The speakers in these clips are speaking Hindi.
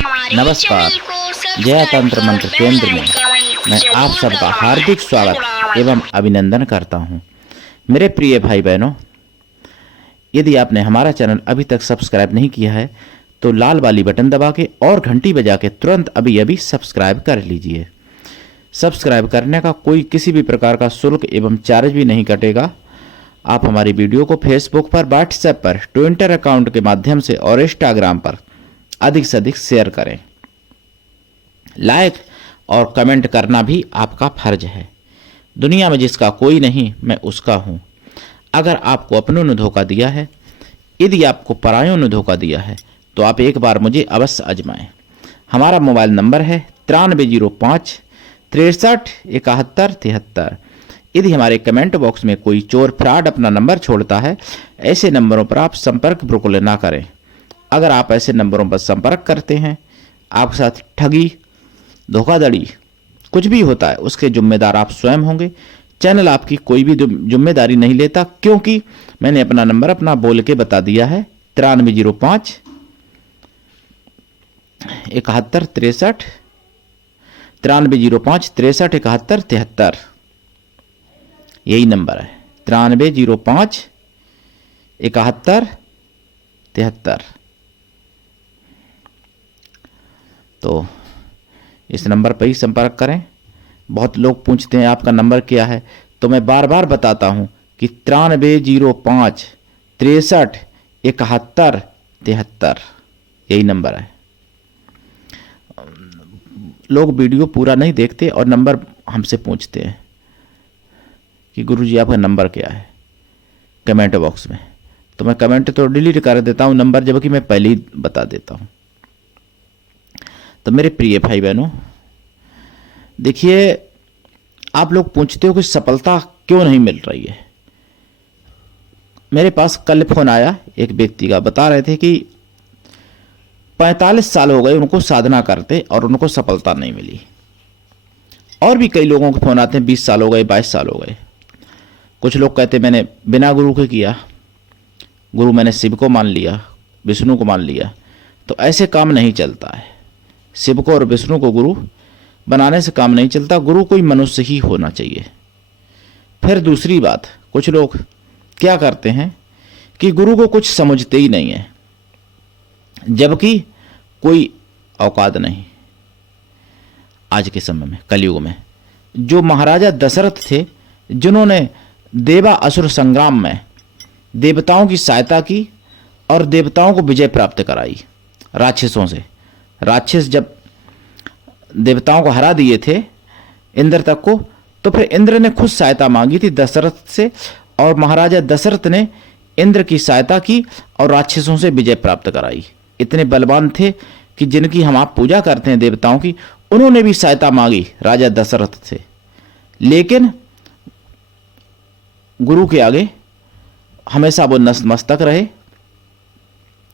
नमस्कार। जया तंत्र मंत्र केंद्र में मैं आप सबका हार्दिक स्वागत एवं अभिनंदन करता हूं। मेरे प्रिय भाई बहनों, यदि आपने हमारा चैनल अभी तक सब्सक्राइब नहीं किया है तो लाल वाली बटन दबा के और घंटी बजा के तुरंत अभी सब्सक्राइब कर लीजिए। सब्सक्राइब करने का कोई किसी भी प्रकार का शुल्क एवं चार्ज भी नहीं कटेगा। आप हमारी वीडियो को फेसबुक पर, व्हाट्सएप पर, ट्विटर अकाउंट के माध्यम से और इंस्टाग्राम पर अधिक से अधिक शेयर करें। लाइक और कमेंट करना भी आपका फर्ज है। दुनिया में जिसका कोई नहीं, मैं उसका हूं। अगर आपको अपनों ने धोखा दिया है, यदि आपको परायों ने धोखा दिया है, तो आप एक बार मुझे अवश्य आजमाएं। हमारा मोबाइल नंबर है 9305 63 71 73। यदि हमारे कमेंट बॉक्स में कोई चोर फ्रॉड अपना नंबर छोड़ता है, ऐसे नंबरों पर आप संपर्क बिल्कुल ना करें। अगर आप ऐसे नंबरों पर संपर्क करते हैं, आपके साथ ठगी, धोखाधड़ी कुछ भी होता है, उसके जिम्मेदार आप स्वयं होंगे। चैनल आपकी कोई भी जिम्मेदारी नहीं लेता, क्योंकि मैंने अपना नंबर अपना बोल के बता दिया है 9305 71 63 9305 63 71 73। यही नंबर है 9305 71 73। तो इस नंबर पर ही संपर्क करें। बहुत लोग पूछते हैं आपका नंबर क्या है, तो मैं बार बार बताता हूं कि 9305 63 71 73 यही नंबर है। लोग वीडियो पूरा नहीं देखते और नंबर हमसे पूछते हैं कि गुरुजी आपका नंबर क्या है कमेंट बॉक्स में। तो मैं कमेंट तो डिलीट कर देता हूं नंबर, जबकि मैं पहले ही बता देता हूं। तो मेरे प्रिय भाई बहनों, देखिए, आप लोग पूछते हो कि सफलता क्यों नहीं मिल रही है। मेरे पास कल फोन आया एक व्यक्ति का, बता रहे थे कि 45 साल हो गए उनको साधना करते और उनको सफलता नहीं मिली। और भी कई लोगों के फोन आते हैं 20 साल हो गए, 22 साल हो गए। कुछ लोग कहते मैंने बिना गुरु के किया, गुरु मैंने शिव को मान लिया, विष्णु को मान लिया। तो ऐसे काम नहीं चलता है। शिव को और विष्णु को गुरु बनाने से काम नहीं चलता। गुरु कोई मनुष्य ही होना चाहिए। फिर दूसरी बात, कुछ लोग क्या करते हैं कि गुरु को कुछ समझते ही नहीं है, जबकि कोई औकात नहीं। आज के समय में, कलयुग में, जो महाराजा दशरथ थे, जिन्होंने देवा असुर संग्राम में देवताओं की सहायता की और देवताओं को विजय प्राप्त कराई राक्षसों से। राक्षस जब देवताओं को हरा दिए थे, इंद्र तक को, तो फिर इंद्र ने खुद सहायता मांगी थी दशरथ से, और महाराजा दशरथ ने इंद्र की सहायता की और राक्षसों से विजय प्राप्त कराई। इतने बलवान थे कि जिनकी हम आप पूजा करते हैं देवताओं की, उन्होंने भी सहायता मांगी राजा दशरथ से। लेकिन गुरु के आगे हमेशा वो नतमस्तक रहे।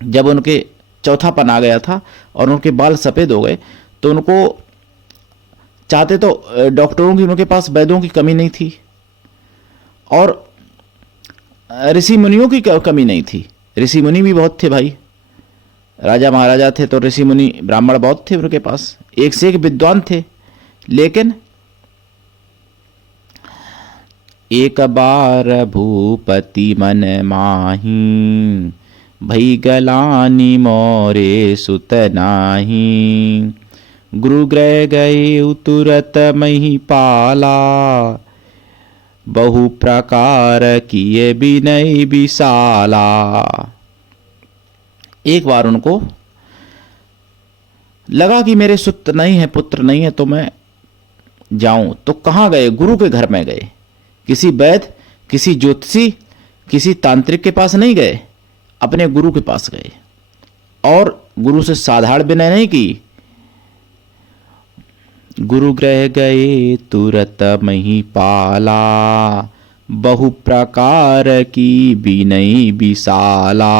जब उनके चौथापन आ गया था और उनके बाल सफ़ेद हो गए, तो उनको चाहते तो डॉक्टरों की, उनके पास वैद्यों की कमी नहीं थी और ऋषि मुनियों की कमी नहीं थी। ऋषि मुनि भी बहुत थे भाई। राजा महाराजा थे तो ऋषि मुनि ब्राह्मण बहुत थे उनके पास, एक से एक विद्वान थे। लेकिन एक बार भूपति मन माही, भई गलानी मोरे सुत नाही। गुरु ग्रह गए तुरत मही पाला, बहु प्रकार किए बिनय विशाला। एक बार उनको लगा कि मेरे सुत नहीं है, पुत्र नहीं है, तो मैं जाऊं। तो कहाँ गए? गुरु के घर में गए। किसी वैद्य, किसी ज्योतिषी, किसी तांत्रिक के पास नहीं गए, अपने गुरु के पास गए और गुरु से साधारण विनय नहीं की। गुरु ग्रह गए तुरत मही पाला, बहु प्रकार की विनय विशाला।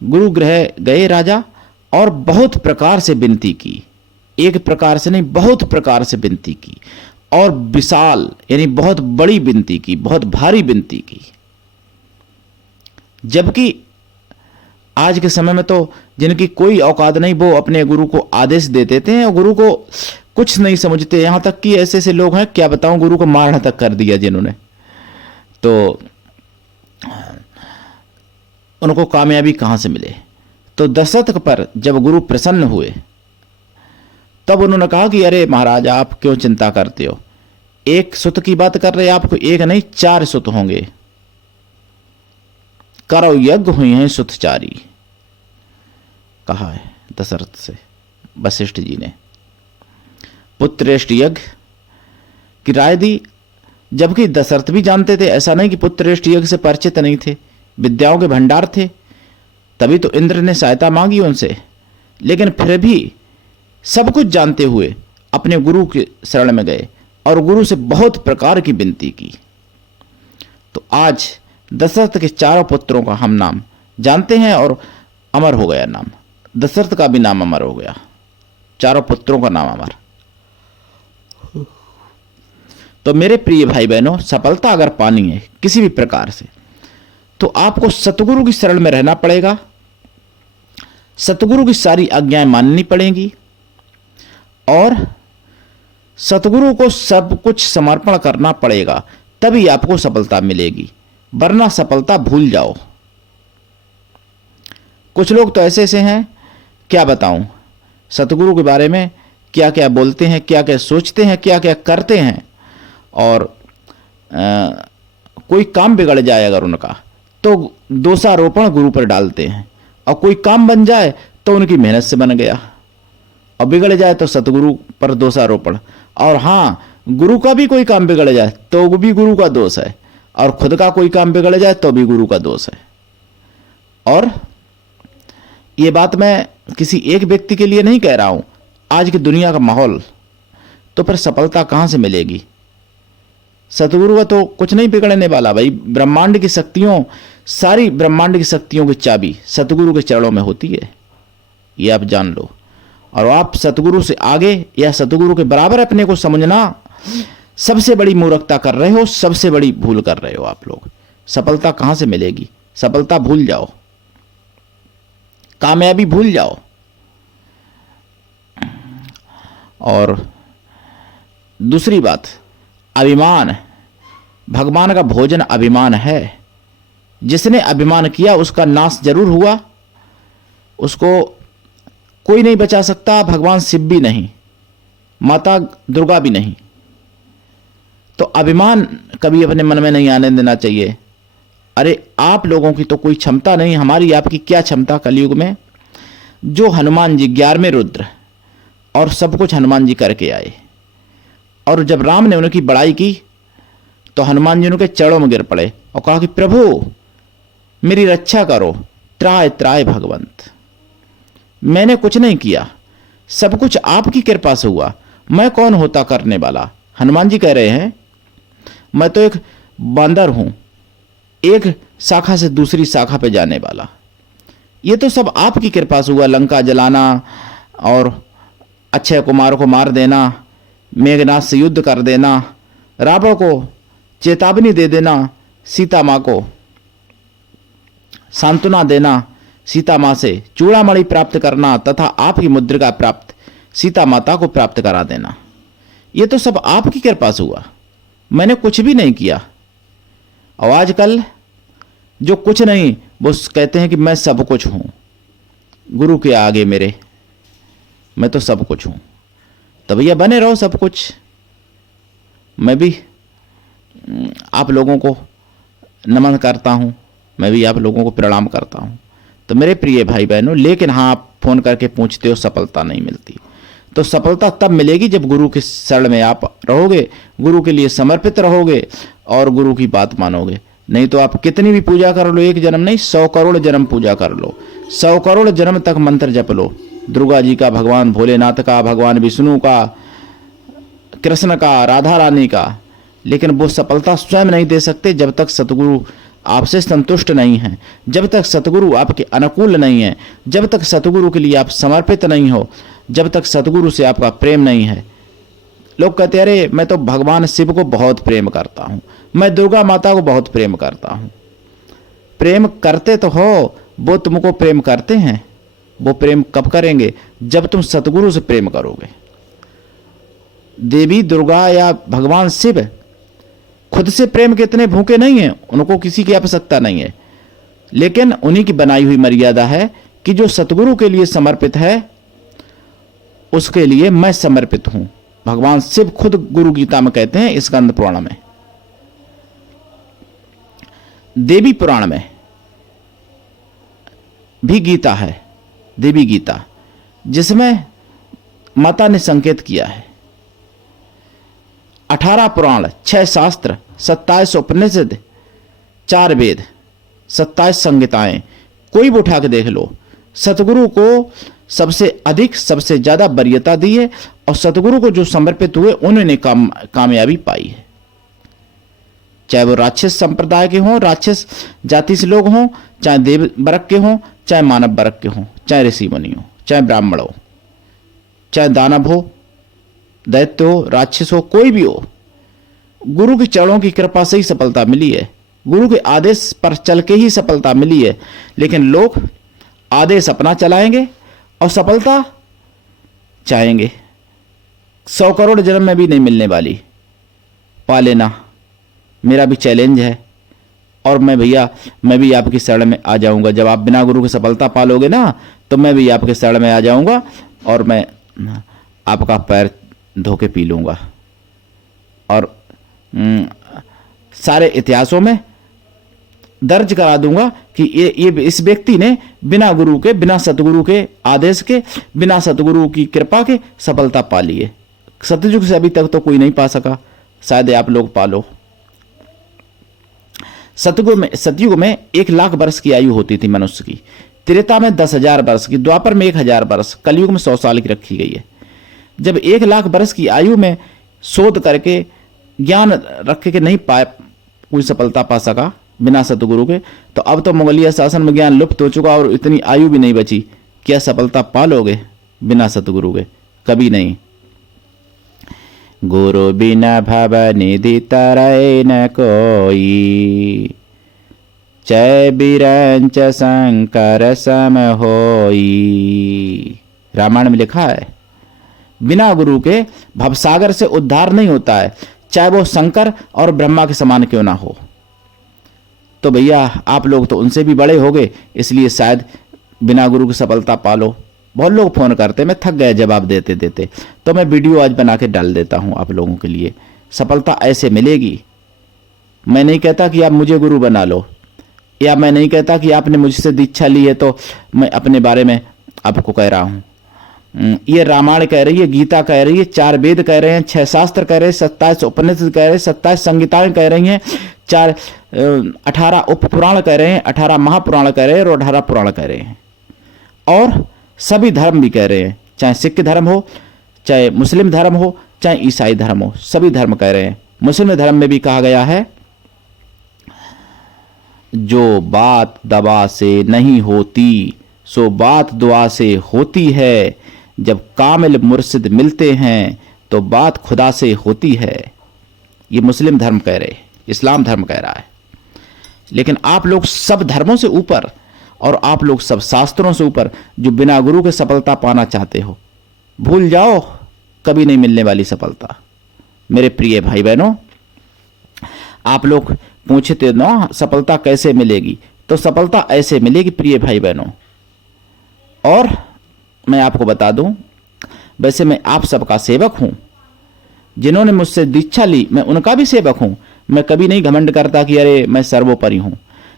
गुरु ग्रह गए राजा और बहुत प्रकार से विनती की। एक प्रकार से नहीं, बहुत प्रकार से विनती की और विशाल यानी बहुत बड़ी विनती की, बहुत भारी विनती की। जबकि आज के समय में तो जिनकी कोई औकात नहीं वो अपने गुरु को आदेश दे देते हैं और गुरु को कुछ नहीं समझते। यहाँ तक कि ऐसे ऐसे लोग हैं, क्या बताऊं, गुरु को मारना तक कर दिया जिन्होंने, तो उनको कामयाबी कहाँ से मिले। तो दशरथ पर जब गुरु प्रसन्न हुए तब उन्होंने कहा कि अरे महाराज आप क्यों चिंता करते हो, एक सुत की बात कर रहे, आपको एक नहीं 4 सुत होंगे, करो यज्ञ हुए हैं सुतचारी, कहा है दशरथ से वशिष्ठ जी ने। पुत्रेष्ट यज्ञ की राय दी, जबकि दशरथ भी जानते थे, ऐसा नहीं कि पुत्रेष्ट यज्ञ से परिचित नहीं थे, विद्याओं के भंडार थे, तभी तो इंद्र ने सहायता मांगी उनसे। लेकिन फिर भी सब कुछ जानते हुए अपने गुरु के शरण में गए और गुरु से बहुत प्रकार की विनती की। तो आज दशरथ के 4 पुत्रों का हम नाम जानते हैं और अमर हो गया नाम, दशरथ का भी नाम अमर हो गया, 4 पुत्रों का नाम अमर। तो मेरे प्रिय भाई बहनों, सफलता अगर पानी है किसी भी प्रकार से, तो आपको सतगुरु की शरण में रहना पड़ेगा, सतगुरु की सारी आज्ञाएं माननी पड़ेंगी और सतगुरु को सब कुछ समर्पण करना पड़ेगा, तभी आपको सफलता मिलेगी, वरना सफलता भूल जाओ। कुछ लोग तो ऐसे ऐसे हैं, क्या बताऊं, सतगुरु के बारे में क्या क्या बोलते हैं, क्या क्या सोचते हैं, क्या क्या करते हैं, और कोई काम बिगड़ जाए अगर उनका तो दोषारोपण गुरु पर डालते हैं, और कोई काम बन जाए तो उनकी मेहनत से बन गया, और बिगड़ जाए तो सतगुरु पर दोषारोपण, और हाँ गुरु का भी कोई काम बिगड़ जाए तो भी गुरु का दोष है, और खुद का कोई काम बिगड़ जाए तो भी गुरु का दोष है। और ये बात मैं किसी एक व्यक्ति के लिए नहीं कह रहा हूं, आज की दुनिया का माहौल, तो फिर सफलता कहां से मिलेगी। सतगुरु का तो कुछ नहीं बिगड़ने वाला भाई, ब्रह्मांड की शक्तियों, सारी ब्रह्मांड की शक्तियों की चाबी सतगुरु के चरणों में होती है, ये आप जान लो। और आप सतगुरु से आगे या सतगुरु के बराबर अपने को समझना सबसे बड़ी मूर्खता कर रहे हो, सबसे बड़ी भूल कर रहे हो आप लोग। सफलता कहां से मिलेगी, सफलता भूल जाओ, कामयाबी भूल जाओ। और दूसरी बात, अभिमान, भगवान का भोजन अभिमान है, जिसने अभिमान किया उसका नाश जरूर हुआ, उसको कोई नहीं बचा सकता, भगवान शिव भी नहीं, माता दुर्गा भी नहीं। तो अभिमान कभी अपने मन में नहीं आने देना चाहिए। अरे आप लोगों की तो कोई क्षमता नहीं, हमारी आपकी क्या क्षमता कलयुग में। जो हनुमान जी 11वें रुद्र और सब कुछ हनुमान जी करके आए, और जब राम ने उनकी बड़ाई की तो हनुमान जी उनके चरणों में गिर पड़े और कहा कि प्रभु मेरी रक्षा करो, त्राय त्राय भगवंत, मैंने कुछ नहीं किया, सब कुछ आपकी कृपा से हुआ, मैं कौन होता करने वाला। हनुमान जी कह रहे हैं मैं तो एक बंदर हूं, एक शाखा से दूसरी शाखा पे जाने वाला, ये तो सब आपकी कृपा से हुआ। लंका जलाना और अक्षय कुमार को मार देना, मेघनाथ से युद्ध कर देना, रावण को चेतावनी दे देना, सीता माँ को सांत्वना देना, सीता माँ से चूड़ामणि प्राप्त करना तथा आपकी मुद्रिका प्राप्त सीता माता को प्राप्त करा देना, ये तो सब आपकी कृपा से हुआ, मैंने कुछ भी नहीं किया। और आजकल जो कुछ नहीं वो कहते हैं कि मैं सब कुछ हूं, गुरु के आगे मेरे मैं तो सब कुछ हूं। तो भैया बने रहो सब कुछ। मैं भी आप लोगों को नमन करता हूं, मैं भी आप लोगों को प्रणाम करता हूं। तो मेरे प्रिय भाई बहनों, लेकिन हाँ आप फोन करके पूछते हो सफलता नहीं मिलती, तो सफलता तब मिलेगी जब गुरु के शरण में आप रहोगे, गुरु के लिए समर्पित रहोगे और गुरु की बात मानोगे। नहीं तो आप कितनी भी पूजा कर लो, एक जन्म नहीं 100 करोड़ जन्म पूजा कर लो, 100 करोड़ जन्म तक मंत्र जप लो, दुर्गा जी का, भगवान भोलेनाथ का, भगवान विष्णु का, कृष्ण का, राधा रानी का, लेकिन वो सफलता स्वयं नहीं दे सकते जब तक सतगुरु आपसे संतुष्ट नहीं है, जब तक सतगुरु आपके अनुकूल नहीं है, जब तक सतगुरु के लिए आप समर्पित नहीं हो, जब तक सतगुरु से आपका प्रेम नहीं है। लोग कहते हैं अरे मैं तो भगवान शिव को बहुत प्रेम करता हूं, मैं दुर्गा माता को बहुत प्रेम करता हूं। प्रेम करते तो हो, वो तुमको प्रेम करते हैं। वो प्रेम कब करेंगे? जब तुम सतगुरु से प्रेम करोगे। देवी दुर्गा या भगवान शिव खुद से प्रेम के इतने भूखे नहीं हैं, उनको किसी की आवश्यकता नहीं है, लेकिन उन्हीं की बनाई हुई मर्यादा है कि जो सतगुरु के लिए समर्पित है उसके लिए मैं समर्पित हूं। भगवान शिव खुद गुरु गीता में कहते हैं, स्कंद पुराण में, देवी पुराण में भी गीता है, देवी गीता, जिसमें माता ने संकेत किया है 18 पुराण, 6 शास्त्र, 27 उपनिषद, 4 वेद, 27 संहिताएं, कोई भी उठा के देख लो। सतगुरु को सबसे अधिक, सबसे ज्यादा वरीयता दी है और सतगुरु को जो समर्पित हुए उन्होंने कामयाबी पाई है। चाहे वो राक्षस संप्रदाय के हों, राक्षस जाति से लोग हों, चाहे देव वर्ग के हों, चाहे मानव वर्ग के हों, चाहे ऋषि मुनि हो, चाहे ब्राह्मण हो, चाहे दानव हो, दैत्य हो, राक्षस हो, कोई भी हो, गुरु के चरणों की कृपा से ही सफलता मिली है। गुरु के आदेश पर चल के ही सफलता मिली है। लेकिन लोग आदेश अपना चलाएंगे और सफलता चाहेंगे। 100 करोड़ जन्म में भी नहीं मिलने वाली, पा लेना, मेरा भी चैलेंज है। और मैं भैया, मैं भी आपकी शरण में आ जाऊंगा। जब आप बिना गुरु की सफलता पालोगे ना, तो मैं भी आपके शरण में आ जाऊंगा और मैं आपका पैर धो के पी लूंगा। और सारे इतिहासों में दर्ज करा दूंगा कि ये इस व्यक्ति ने बिना गुरु के, बिना सतगुरु के आदेश के, बिना सतगुरु की कृपा के सफलता पा ली है। सतयुग से अभी तक तो कोई नहीं पा सका, शायद आप लोग पालो। सतयुग में 1 लाख वर्ष की आयु होती थी मनुष्य की, त्रेता में 10,000 वर्ष की, द्वापर में 1,000 वर्ष, कलयुग में 100 साल की रखी गई है। जब 1 लाख वर्ष की आयु में शोध करके ज्ञान रख के नहीं पाए, कोई सफलता पा सका बिना सतगुरु के, तो अब तो मुगलिया शासन में ज्ञान लुप्त हो चुका और इतनी आयु भी नहीं बची। क्या सफलता पा लोगे बिना सतगुरु के? कभी नहीं। गुरु बिना भव निधि तरय न कोई, जय बिरंच शंकर सम होई। रामायण में लिखा है, बिना गुरु के भवसागर से उद्धार नहीं होता है, चाहे वो शंकर और ब्रह्मा के समान क्यों ना हो। तो भैया आप लोग तो उनसे भी बड़े हो गए, इसलिए शायद बिना गुरु की सफलता पालो। बहुत लोग फोन करते, मैं थक गया जवाब देते देते, तो मैं वीडियो आज बना के डाल देता हूं आप लोगों के लिए। सफलता ऐसे मिलेगी। मैं नहीं कहता कि आप मुझे गुरु बना लो, या मैं नहीं कहता कि आपने मुझसे दीक्षा ली है तो मैं अपने बारे में आपको कह रहा हूं। ये रामायण कह रही है, गीता कह रही है, 4 वेद कह रहे हैं, 6 शास्त्र कह रहे हैं, 27 उपनिषद कह रहे हैं, 27 संहिताएं कह रही हैं, 18 उपपुराण कह रहे हैं, 18 महापुराण कह रहे हैं और 18 पुराण कह रहे हैं। और सभी धर्म भी कह रहे हैं, चाहे सिख धर्म हो, चाहे मुस्लिम धर्म हो, चाहे ईसाई धर्म हो, सभी धर्म कह रहे हैं। मुस्लिम धर्म में भी कहा गया है, जो बात दवा से नहीं होती सो बात दुआ से होती है, जब कामिल मुर्शिद मिलते हैं तो बात खुदा से होती है। ये मुस्लिम धर्म कह रहे, इस्लाम धर्म कह रहा है। लेकिन आप लोग सब धर्मों से ऊपर और आप लोग सब शास्त्रों से ऊपर जो बिना गुरु के सफलता पाना चाहते हो, भूल जाओ, कभी नहीं मिलने वाली सफलता। मेरे प्रिय भाई बहनों, आप लोग पूछते ना सफलता कैसे मिलेगी, तो सफलता ऐसे मिलेगी प्रिय भाई बहनों। और मैं आपको बता दूं, वैसे मैं आप सबका सेवक हूं, जिन्होंने मुझसे दीक्षा ली मैं उनका भी सेवक हूं। मैं कभी नहीं घमंड करता कि अरे मैं सर्वोपरि हूं,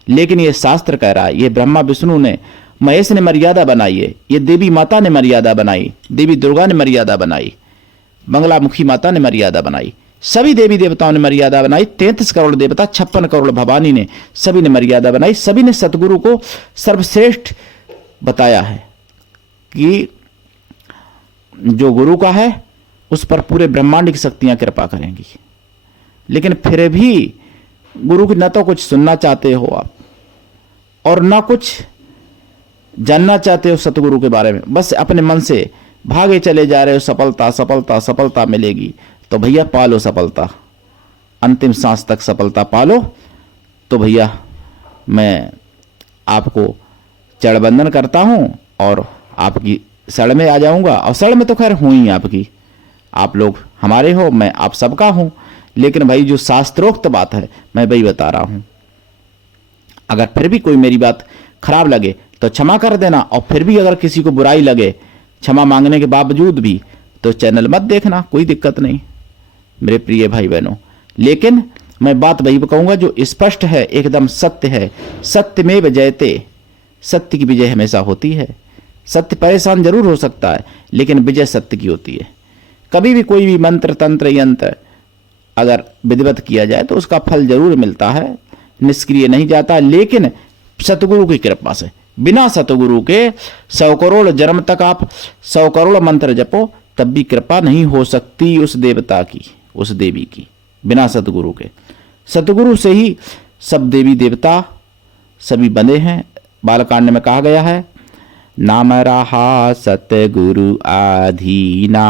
लेकिन ये शास्त्र कह रहा है, ये ब्रह्मा विष्णु ने, महेश ने मर्यादा बनाई है, ये देवी माता ने मर्यादा बनाई, देवी दुर्गा ने मर्यादा बनाई, बंगलामुखी माता ने मर्यादा बनाई, सभी देवी देवताओं ने मर्यादा बनाई, 33 करोड़ देवता, 56 करोड़ भवानी ने, सभी ने मर्यादा बनाई। सभी ने सतगुरु को सर्वश्रेष्ठ बताया है कि जो गुरु का है उस पर पूरे ब्रह्मांड की शक्तियां कृपा करेंगी। लेकिन फिर भी गुरु की न तो कुछ सुनना चाहते हो आप और ना कुछ जानना चाहते हो सतगुरु के बारे में, बस अपने मन से भागे चले जा रहे हो। सफलता सफलता सफलता मिलेगी, तो भैया पालो सफलता, अंतिम सांस तक सफलता पालो। तो भैया मैं आपको चरण बंदन करता हूँ और आपकी शरण में आ जाऊंगा। और शरण में तो खैर हूँ ही आपकी, आप लोग हमारे हो, मैं आप सबका हूँ। लेकिन भाई जो शास्त्रोक्त बात है मैं वही बता रहा हूँ। अगर फिर भी कोई मेरी बात खराब लगे तो क्षमा कर देना, और फिर भी अगर किसी को बुराई लगे क्षमा मांगने के बावजूद भी, तो चैनल मत देखना, कोई दिक्कत नहीं मेरे प्रिय भाई बहनों। लेकिन मैं बात वही कहूंगा जो स्पष्ट है, एकदम सत्य है। सत्यमेव जयते, सत्य की विजय हमेशा होती है। सत्य परेशान जरूर हो सकता है, लेकिन विजय सत्य की होती है। कभी भी कोई भी मंत्र तंत्र यंत्र अगर विधिवत किया जाए तो उसका फल जरूर मिलता है, निष्क्रिय नहीं जाता। लेकिन सतगुरु की कृपा से, बिना सतगुरु के 100 करोड़ जन्म तक आप 100 करोड़ मंत्र जपो, तब भी कृपा नहीं हो सकती उस देवता की, उस देवी की, बिना सतगुरु के। सतगुरु से ही सब देवी देवता सभी बने हैं। बालकांड में कहा गया है, नाम रहा सतगुरु आधीना,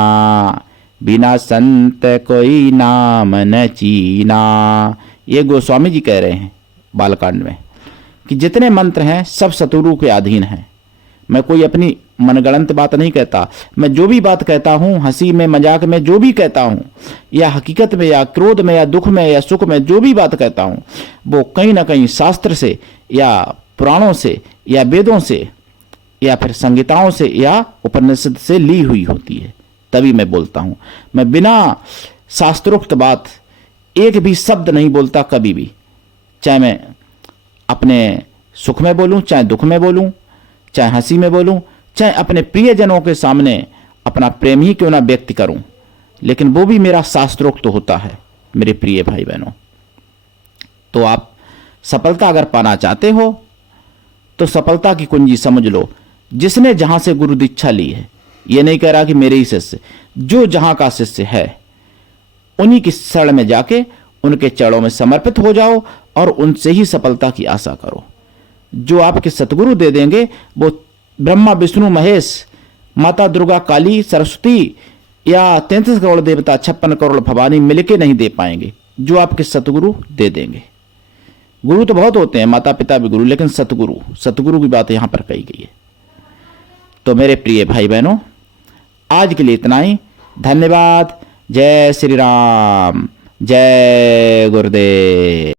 बिना संत कोई नाम न चीना। ये गोस्वामी जी कह रहे हैं बालकांड में कि जितने मंत्र हैं सब सतगुरु के अधीन हैं। मैं कोई अपनी मनगढ़ंत बात नहीं कहता। मैं जो भी बात कहता हूँ, हंसी में मजाक में जो भी कहता हूँ, या हकीकत में या क्रोध में या दुख में या सुख में जो भी बात कहता हूँ, वो कहीं ना कहीं शास्त्र से या पुराणों से या वेदों से या फिर संहिताओं से या उपनिषद से ली हुई होती है, तभी मैं बोलता हूँ। मैं बिना शास्त्रोक्त बात एक भी शब्द नहीं बोलता कभी भी, चाहे मैं अपने सुख में बोलूं, चाहे दुख में बोलूं, चाहे हंसी में बोलूं, चाहे अपने प्रियजनों के सामने अपना प्रेम ही क्यों ना व्यक्त करूं, लेकिन वो भी मेरा शास्त्रोक्त होता है मेरे प्रिय भाई बहनों। तो आप सफलता अगर पाना चाहते हो तो सफलता की कुंजी समझ लो। जिसने जहां से गुरु दीक्षा ली है, ये नहीं कह रहा कि मेरे ही शिष्य, जो जहां का शिष्य है उन्हीं की शरण में जाके उनके चरणों में समर्पित हो जाओ और उनसे ही सफलता की आशा करो। जो आपके सतगुरु दे देंगे वो ब्रह्मा विष्णु महेश, माता दुर्गा काली सरस्वती या 33 करोड़ देवता 56 करोड़ भवानी मिलके नहीं दे पाएंगे, जो आपके सतगुरु दे देंगे। गुरु तो बहुत होते हैं, माता पिता भी गुरु, लेकिन सतगुरु की बात यहां पर कही गई है। तो मेरे प्रिय भाई बहनों, आज के लिए इतना ही। धन्यवाद। जय श्री राम, जय गुरुदेव।